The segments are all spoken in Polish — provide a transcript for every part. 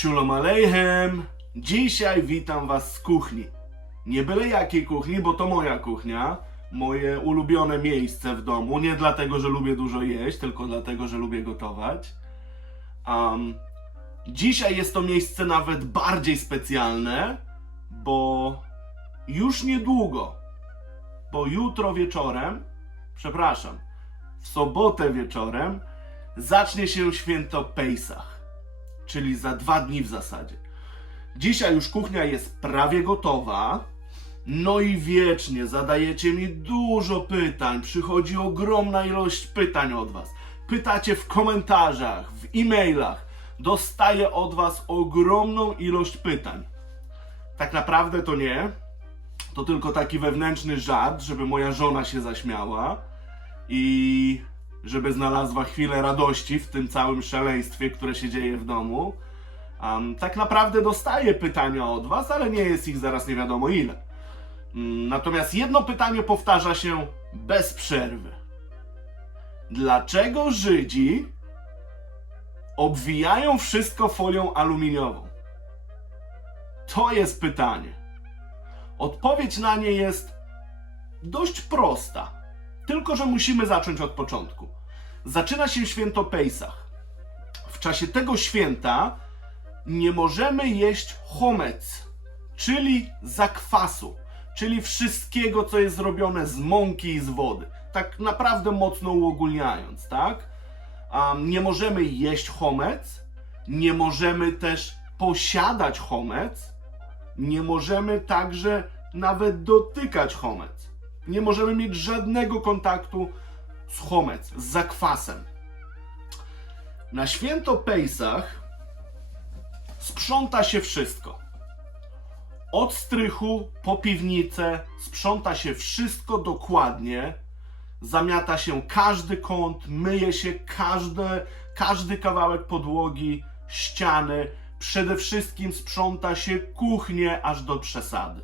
Shalom Aleichem! Dzisiaj witam Was z kuchni. Nie byle jakiej kuchni, bo to moja kuchnia, moje ulubione miejsce w domu. Nie dlatego, że lubię dużo jeść, tylko dlatego, że lubię gotować. Um, dzisiaj jest to miejsce nawet bardziej specjalne, bo już niedługo, bo jutro wieczorem, przepraszam, w sobotę wieczorem zacznie się święto Pesach czyli za dwa dni w zasadzie. Dzisiaj już kuchnia jest prawie gotowa. No i wiecznie zadajecie mi dużo pytań. Przychodzi ogromna ilość pytań od Was. Pytacie w komentarzach, w e-mailach. Dostaję od Was ogromną ilość pytań. Tak naprawdę to nie. To tylko taki wewnętrzny żart, żeby moja żona się zaśmiała i żeby znalazła chwilę radości w tym całym szaleństwie, które się dzieje w domu. Um, tak naprawdę dostaję pytania od Was, ale nie jest ich zaraz nie wiadomo ile. Mm, Natomiast jedno pytanie powtarza się bez przerwy. Dlaczego Żydzi obwijają wszystko folią aluminiową? To jest pytanie. Odpowiedź na nie jest dość prosta. Tylko, że musimy zacząć od początku. Zaczyna się święto Pesach. W czasie tego święta nie możemy jeść homec, czyli zakwasu, czyli wszystkiego, co jest zrobione z mąki i z wody. Tak naprawdę mocno uogólniając, tak? Um, nie możemy jeść homec, nie możemy też posiadać homec, nie możemy także nawet dotykać homec. Nie możemy mieć żadnego kontaktu z homec, z zakwasem. Na święto Pesach sprząta się wszystko. Od strychu po piwnicę sprząta się wszystko dokładnie. Zamiata się każdy kąt, myje się każde, każdy kawałek podłogi, ściany. Przede wszystkim sprząta się kuchnię aż do przesady.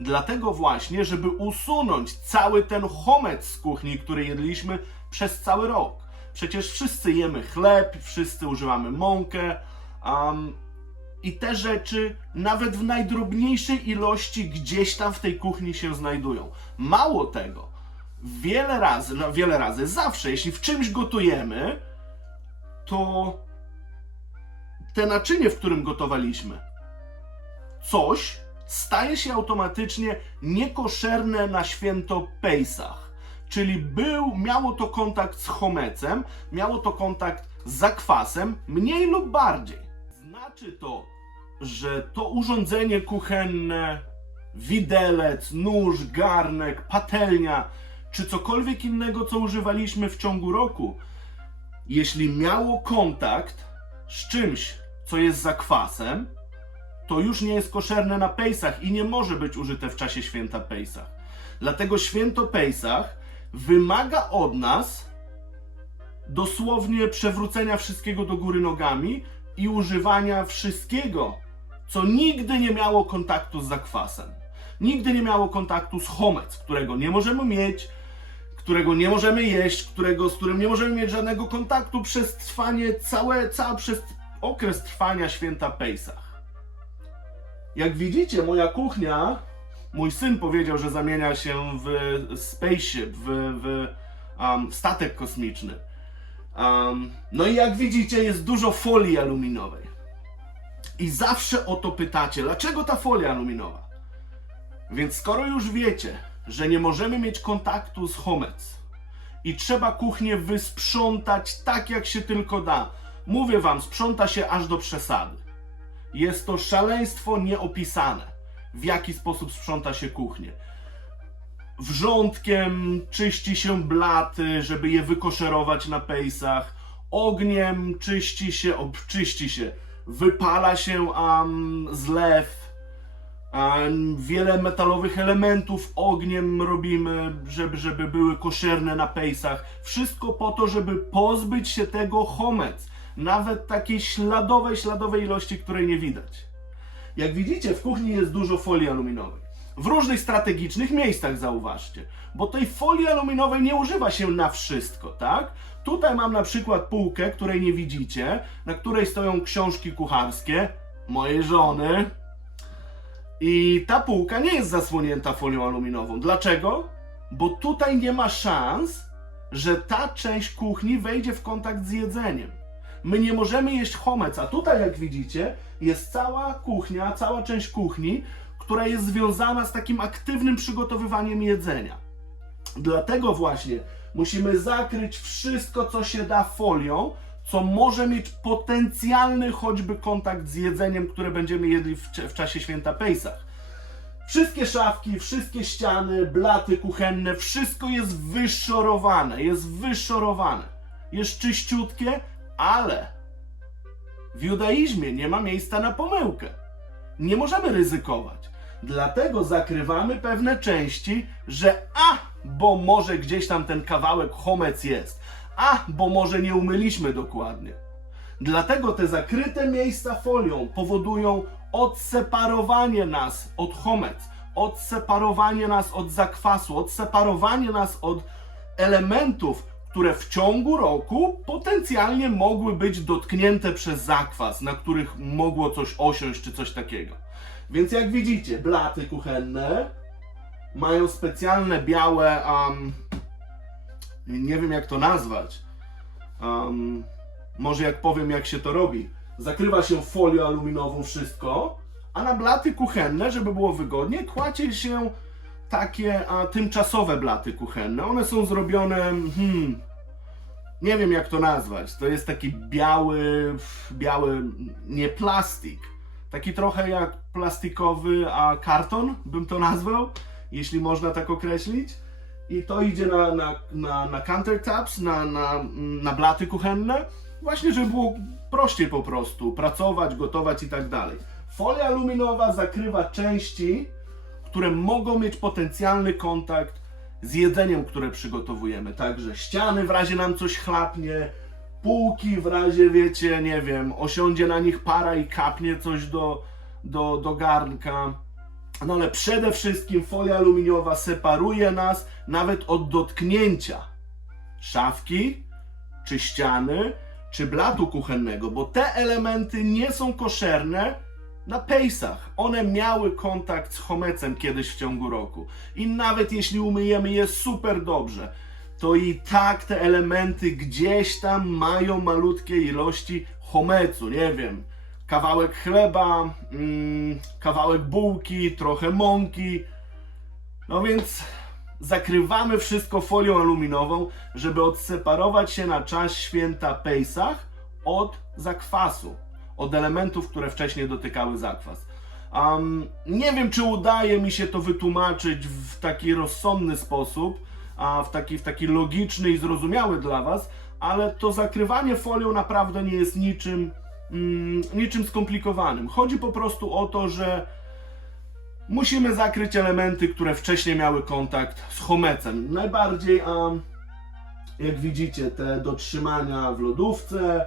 Dlatego właśnie, żeby usunąć cały ten homec z kuchni, który jedliśmy przez cały rok. Przecież wszyscy jemy chleb, wszyscy używamy mąkę. Um, I te rzeczy, nawet w najdrobniejszej ilości, gdzieś tam w tej kuchni się znajdują. Mało tego, wiele razy, no wiele razy, zawsze, jeśli w czymś gotujemy, to te naczynie, w którym gotowaliśmy, coś staje się automatycznie niekoszerne na święto Pesach. Czyli był, miało to kontakt z chomecem, miało to kontakt z zakwasem, mniej lub bardziej. Znaczy to, że to urządzenie kuchenne, widelec, nóż, garnek, patelnia, czy cokolwiek innego, co używaliśmy w ciągu roku, jeśli miało kontakt z czymś, co jest zakwasem, to już nie jest koszerne na Pesach i nie może być użyte w czasie święta Pesach. Dlatego święto Pesach wymaga od nas dosłownie przewrócenia wszystkiego do góry nogami i używania wszystkiego, co nigdy nie miało kontaktu z zakwasem. Nigdy nie miało kontaktu z homec, którego nie możemy mieć, którego nie możemy jeść, którego, z którym nie możemy mieć żadnego kontaktu przez trwanie, całe, cały przez okres trwania święta Pesach. Jak widzicie, moja kuchnia, mój syn powiedział, że zamienia się w spaceship, w, w um, statek kosmiczny. Um, no i jak widzicie, jest dużo folii aluminowej. I zawsze o to pytacie, dlaczego ta folia aluminowa? Więc skoro już wiecie, że nie możemy mieć kontaktu z homec i trzeba kuchnię wysprzątać tak, jak się tylko da, mówię wam, sprząta się aż do przesady. Jest to szaleństwo nieopisane, w jaki sposób sprząta się kuchnię. Wrzątkiem czyści się blaty, żeby je wykoszerować na pejsach. Ogniem czyści się, obczyści się, wypala się um, zlew. Um, wiele metalowych elementów ogniem robimy, żeby, żeby były koszerne na pejsach. Wszystko po to, żeby pozbyć się tego homec nawet takiej śladowej, śladowej ilości, której nie widać. Jak widzicie, w kuchni jest dużo folii aluminowej. W różnych strategicznych miejscach zauważcie, bo tej folii aluminowej nie używa się na wszystko, tak? Tutaj mam na przykład półkę, której nie widzicie, na której stoją książki kucharskie. mojej żony. I ta półka nie jest zasłonięta folią aluminową. Dlaczego? Bo tutaj nie ma szans, że ta część kuchni wejdzie w kontakt z jedzeniem. My nie możemy jeść homec, a tutaj, jak widzicie, jest cała kuchnia, cała część kuchni, która jest związana z takim aktywnym przygotowywaniem jedzenia. Dlatego właśnie musimy zakryć wszystko, co się da folią, co może mieć potencjalny choćby kontakt z jedzeniem, które będziemy jedli w, w czasie święta Pesach. Wszystkie szafki, wszystkie ściany, blaty kuchenne, wszystko jest wyszorowane, jest wyszorowane. Jest czyściutkie, ale w judaizmie nie ma miejsca na pomyłkę. Nie możemy ryzykować. Dlatego zakrywamy pewne części, że a, bo może gdzieś tam ten kawałek homec jest, a, bo może nie umyliśmy dokładnie. Dlatego te zakryte miejsca folią powodują odseparowanie nas od homec, odseparowanie nas od zakwasu, odseparowanie nas od elementów, które w ciągu roku potencjalnie mogły być dotknięte przez zakwas, na których mogło coś osiąść czy coś takiego. Więc jak widzicie, blaty kuchenne mają specjalne białe, um, nie wiem jak to nazwać, um, może jak powiem jak się to robi. Zakrywa się folią aluminową wszystko, a na blaty kuchenne, żeby było wygodnie, kładzie się takie a, tymczasowe blaty kuchenne. One są zrobione, hmm, nie wiem jak to nazwać. To jest taki biały, biały, nie plastik. Taki trochę jak plastikowy a karton, bym to nazwał, jeśli można tak określić. I to idzie na, na, na, na countertops, na, na, na blaty kuchenne, właśnie żeby było prościej po prostu pracować, gotować i tak dalej. Folia aluminowa zakrywa części, które mogą mieć potencjalny kontakt z jedzeniem, które przygotowujemy. Także ściany w razie nam coś chlapnie, półki w razie, wiecie, nie wiem, osiądzie na nich para i kapnie coś do, do, do garnka. No ale przede wszystkim folia aluminiowa separuje nas nawet od dotknięcia szafki, czy ściany, czy blatu kuchennego, bo te elementy nie są koszerne na pejsach. One miały kontakt z homecem kiedyś w ciągu roku. I nawet jeśli umyjemy je super dobrze, to i tak te elementy gdzieś tam mają malutkie ilości homecu, nie wiem. Kawałek chleba, mm, kawałek bułki, trochę mąki. No więc zakrywamy wszystko folią aluminową, żeby odseparować się na czas święta Pesach od zakwasu, od elementów, które wcześniej dotykały zakwas. Um, nie wiem, czy udaje mi się to wytłumaczyć w taki rozsądny sposób, a w taki, w taki logiczny i zrozumiały dla Was, ale to zakrywanie folią naprawdę nie jest niczym, mm, niczym skomplikowanym. Chodzi po prostu o to, że musimy zakryć elementy, które wcześniej miały kontakt z homecem. Najbardziej, um, jak widzicie, te dotrzymania w lodówce,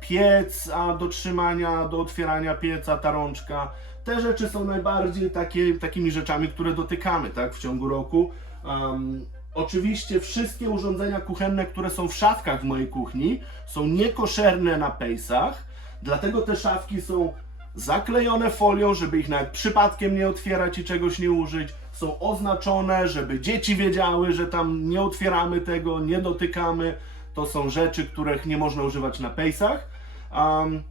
piec, a dotrzymania do otwierania pieca, ta rączka. Te rzeczy są najbardziej takie, takimi rzeczami, które dotykamy tak, w ciągu roku. Um, oczywiście wszystkie urządzenia kuchenne, które są w szafkach w mojej kuchni, są niekoszerne na pejsach, dlatego te szafki są zaklejone folią, żeby ich nawet przypadkiem nie otwierać i czegoś nie użyć. Są oznaczone, żeby dzieci wiedziały, że tam nie otwieramy tego, nie dotykamy. To są rzeczy, których nie można używać na pejsach. Um,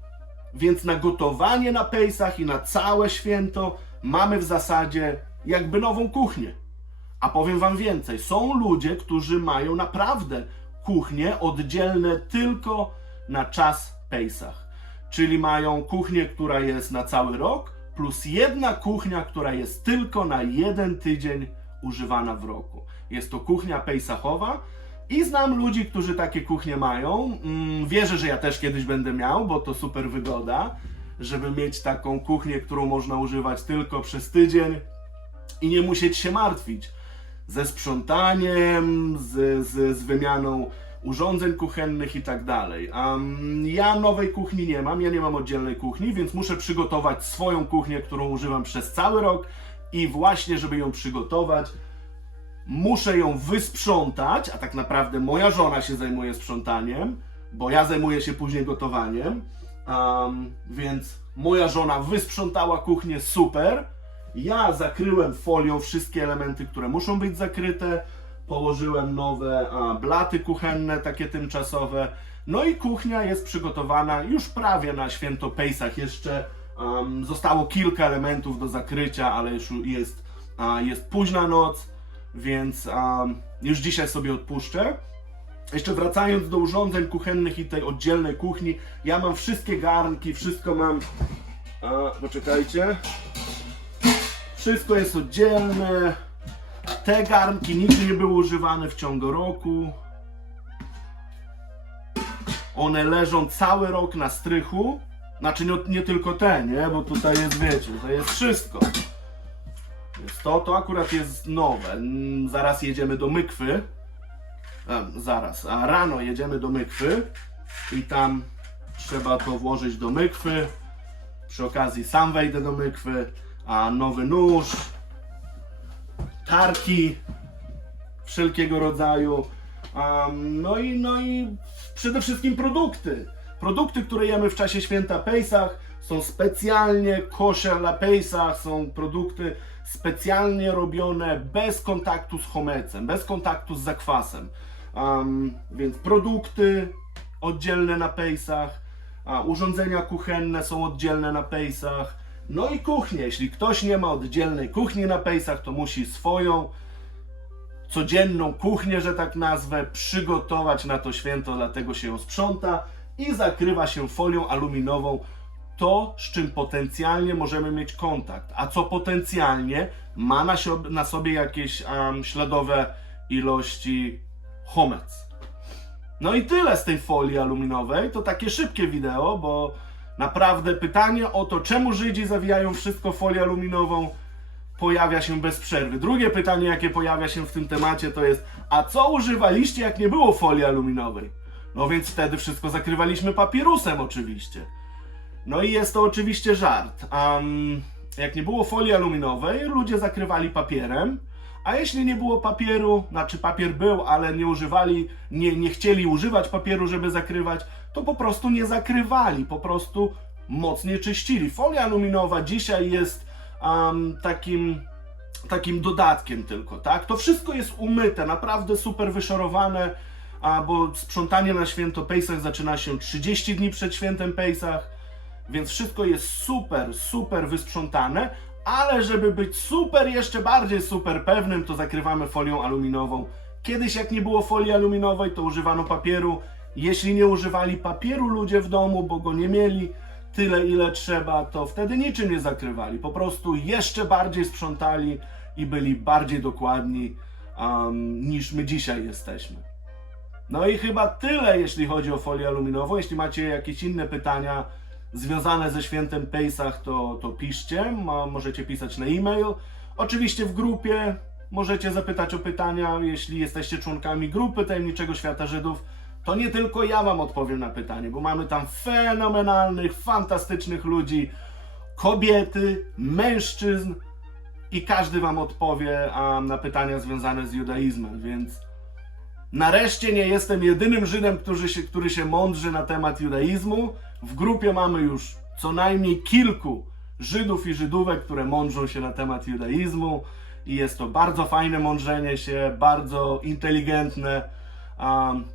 więc na gotowanie na pejsach i na całe święto mamy w zasadzie jakby nową kuchnię. A powiem Wam więcej, są ludzie, którzy mają naprawdę kuchnie oddzielne tylko na czas Pesach. Czyli mają kuchnię, która jest na cały rok, plus jedna kuchnia, która jest tylko na jeden tydzień używana w roku. Jest to kuchnia Pejsachowa i znam ludzi, którzy takie kuchnie mają. Mm, Wierzę, że ja też kiedyś będę miał, bo to super wygoda, żeby mieć taką kuchnię, którą można używać tylko przez tydzień i nie musieć się martwić ze sprzątaniem, z, z, z wymianą urządzeń kuchennych i tak dalej. Ja nowej kuchni nie mam, ja nie mam oddzielnej kuchni, więc muszę przygotować swoją kuchnię, którą używam przez cały rok i właśnie, żeby ją przygotować, muszę ją wysprzątać, a tak naprawdę moja żona się zajmuje sprzątaniem, bo ja zajmuję się później gotowaniem. Um, więc moja żona wysprzątała kuchnię super. Ja zakryłem folią wszystkie elementy, które muszą być zakryte. Położyłem nowe a, blaty kuchenne, takie tymczasowe. No i kuchnia jest przygotowana już prawie na święto Pesach. Jeszcze um, zostało kilka elementów do zakrycia, ale już jest, a, jest późna noc, więc um, już dzisiaj sobie odpuszczę. Jeszcze wracając do urządzeń kuchennych i tej oddzielnej kuchni, ja mam wszystkie garnki, wszystko mam. A, poczekajcie. Wszystko jest oddzielne. Te garnki nigdy nie były używane w ciągu roku. One leżą cały rok na strychu. Znaczy nie, nie tylko te, nie? Bo tutaj jest, wiecie, to jest wszystko. To, to akurat jest nowe. Mm, Zaraz jedziemy do Mykwy. Zaraz, a rano jedziemy do Mykwy i tam trzeba to włożyć do Mykwy. Przy okazji sam wejdę do Mykwy, a nowy nóż, tarki wszelkiego rodzaju. Um, no, i, no i przede wszystkim produkty. Produkty, które jemy w czasie święta Pesach są specjalnie kosher dla Pesach, są produkty specjalnie robione bez kontaktu z homecem, bez kontaktu z zakwasem. Um, więc produkty oddzielne na Pesach, a urządzenia kuchenne są oddzielne na Pesach. No i kuchnia. Jeśli ktoś nie ma oddzielnej kuchni na Pesach, to musi swoją codzienną kuchnię, że tak nazwę, przygotować na to święto, dlatego się ją sprząta i zakrywa się folią aluminową to, z czym potencjalnie możemy mieć kontakt, a co potencjalnie ma na, na sobie jakieś um, śladowe ilości homec. No i tyle z tej folii aluminowej. To takie szybkie wideo, bo naprawdę pytanie o to, czemu Żydzi zawijają wszystko w folię aluminową, pojawia się bez przerwy. Drugie pytanie, jakie pojawia się w tym temacie, to jest: a co używaliście, jak nie było folii aluminowej? No więc wtedy wszystko zakrywaliśmy papierusem, oczywiście. No i jest to oczywiście żart. Um, jak nie było folii aluminowej, ludzie zakrywali papierem, a jeśli nie było papieru, znaczy papier był, ale nie używali, nie, nie chcieli używać papieru, żeby zakrywać, to po prostu nie zakrywali, po prostu mocnie czyścili. Folia aluminowa dzisiaj jest um, takim, takim dodatkiem tylko, tak? To wszystko jest umyte, naprawdę super wyszorowane, a, bo sprzątanie na święto Pesach zaczyna się 30 dni przed świętem Pesach, więc wszystko jest super, super wysprzątane, ale żeby być super, jeszcze bardziej super pewnym, to zakrywamy folią aluminową. Kiedyś jak nie było folii aluminowej, to używano papieru. Jeśli nie używali papieru ludzie w domu, bo go nie mieli tyle ile trzeba, to wtedy niczym nie zakrywali. Po prostu jeszcze bardziej sprzątali i byli bardziej dokładni um, niż my dzisiaj jesteśmy. No i chyba tyle, jeśli chodzi o folię aluminową. Jeśli macie jakieś inne pytania związane ze świętem Pesach, to, to piszcie. Ma, możecie pisać na e-mail. Oczywiście w grupie możecie zapytać o pytania. Jeśli jesteście członkami grupy Tajemniczego Świata Żydów, to nie tylko ja Wam odpowiem na pytanie, bo mamy tam fenomenalnych, fantastycznych ludzi, kobiety, mężczyzn i każdy Wam odpowie a, na pytania związane z judaizmem, więc Nareszcie nie jestem jedynym Żydem, który się, który się mądrzy na temat judaizmu. W grupie mamy już co najmniej kilku Żydów i Żydówek, które mądrzą się na temat judaizmu. I jest to bardzo fajne mądrzenie się, bardzo inteligentne. Um,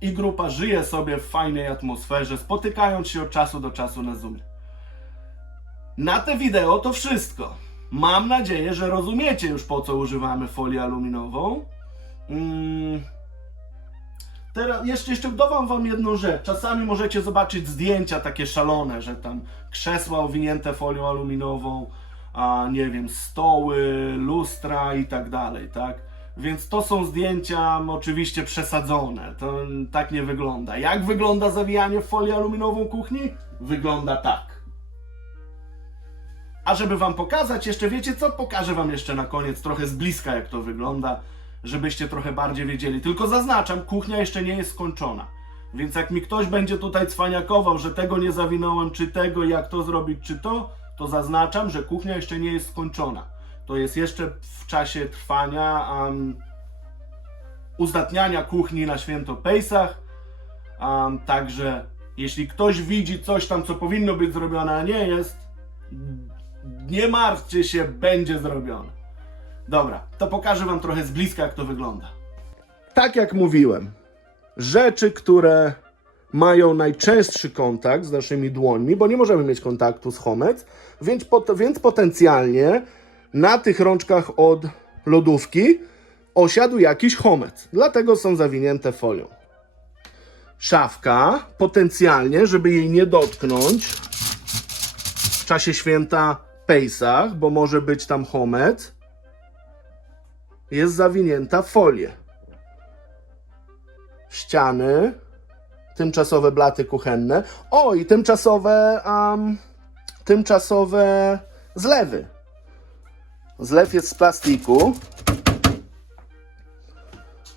I grupa żyje sobie w fajnej atmosferze, spotykając się od czasu do czasu na Zoomie. Na te wideo to wszystko. Mam nadzieję, że rozumiecie już po co używamy folię aluminową. Mm. Teraz jeszcze, jeszcze dodam wam jedną rzecz. Czasami możecie zobaczyć zdjęcia takie szalone, że tam krzesła owinięte folią aluminową, a nie wiem, stoły, lustra i tak dalej, tak? Więc to są zdjęcia oczywiście przesadzone. To tak nie wygląda. Jak wygląda zawijanie w folię aluminową kuchni? Wygląda tak. A żeby wam pokazać, jeszcze wiecie co? Pokażę wam jeszcze na koniec trochę z bliska, jak to wygląda, żebyście trochę bardziej wiedzieli. Tylko zaznaczam, kuchnia jeszcze nie jest skończona. Więc jak mi ktoś będzie tutaj cwaniakował, że tego nie zawinąłem, czy tego, jak to zrobić, czy to, to zaznaczam, że kuchnia jeszcze nie jest skończona. To jest jeszcze w czasie trwania um, uzdatniania kuchni na święto Pesach. Um, także Jeśli ktoś widzi coś tam, co powinno być zrobione, a nie jest, nie martwcie się, będzie zrobione. Dobra, to pokażę Wam trochę z bliska, jak to wygląda. Tak jak mówiłem, rzeczy, które mają najczęstszy kontakt z naszymi dłońmi, bo nie możemy mieć kontaktu z chomec, więc, pot- więc potencjalnie na tych rączkach od lodówki osiadł jakiś chomec. Dlatego są zawinięte folią. Szafka, potencjalnie, żeby jej nie dotknąć w czasie święta Pejsach, bo może być tam chomec, jest zawinięta w folię. Ściany, tymczasowe blaty kuchenne. O, i tymczasowe, um, tymczasowe zlewy. Zlew jest z plastiku.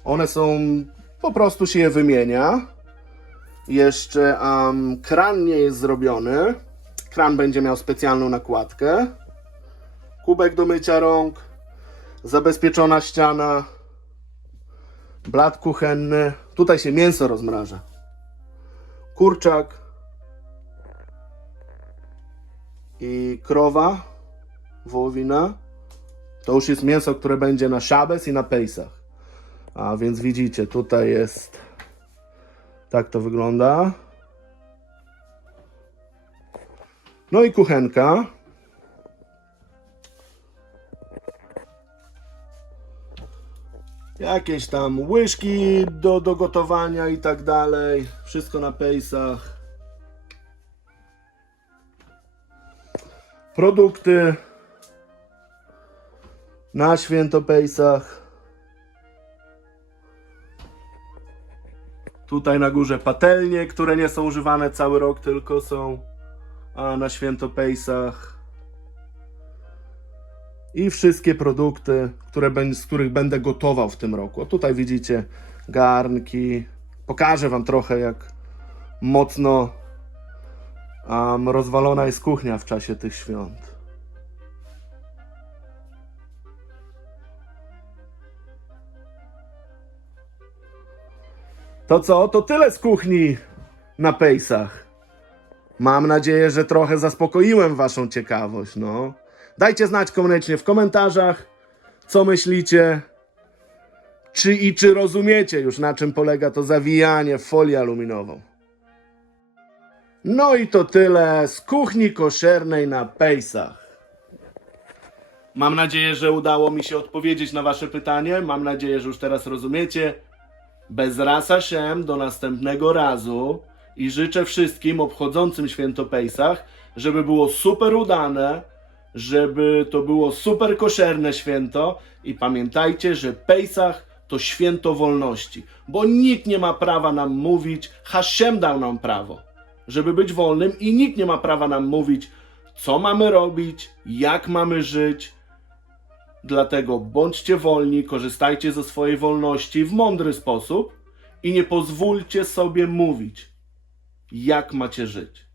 One są, po prostu się je wymienia. Jeszcze um, kran nie jest zrobiony. Kran będzie miał specjalną nakładkę. Kubek do mycia rąk. Zabezpieczona ściana. Blat kuchenny. Tutaj się mięso rozmraża. Kurczak. I krowa. Wołowina. To już jest mięso, które będzie na szabes i na pejsach. A więc widzicie, tutaj jest. Tak to wygląda. No i kuchenka. Jakieś tam łyżki do, do gotowania i tak dalej. Wszystko na pejsach. Produkty na święto pejsach. Tutaj na górze patelnie, które nie są używane cały rok, tylko są na święto pejsach. I wszystkie produkty, które, z których będę gotował w tym roku. O, tutaj widzicie garnki. Pokażę Wam trochę, jak mocno um, rozwalona jest kuchnia w czasie tych świąt. To co? To tyle z kuchni na pejsach. Mam nadzieję, że trochę zaspokoiłem Waszą ciekawość. No. Dajcie znać koniecznie w komentarzach, co myślicie. Czy i czy rozumiecie już, na czym polega to zawijanie w folię aluminową. No i to tyle z kuchni koszernej na pejsach. Mam nadzieję, że udało mi się odpowiedzieć na Wasze pytanie. Mam nadzieję, że już teraz rozumiecie. Bez rasa się do następnego razu i życzę wszystkim obchodzącym święto Pejsach, żeby było super udane, żeby to było super koszerne święto i pamiętajcie, że Pejsach to święto wolności, bo nikt nie ma prawa nam mówić, Hashem dał nam prawo, żeby być wolnym i nikt nie ma prawa nam mówić, co mamy robić, jak mamy żyć, Dlatego bądźcie wolni, korzystajcie ze swojej wolności w mądry sposób i nie pozwólcie sobie mówić, jak macie żyć.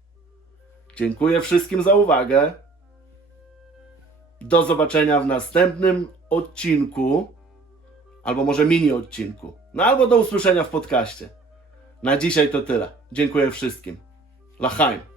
Dziękuję wszystkim za uwagę. Do zobaczenia w następnym odcinku, albo może mini odcinku, no albo do usłyszenia w podcaście. Na dzisiaj to tyle. Dziękuję wszystkim. Lachaim.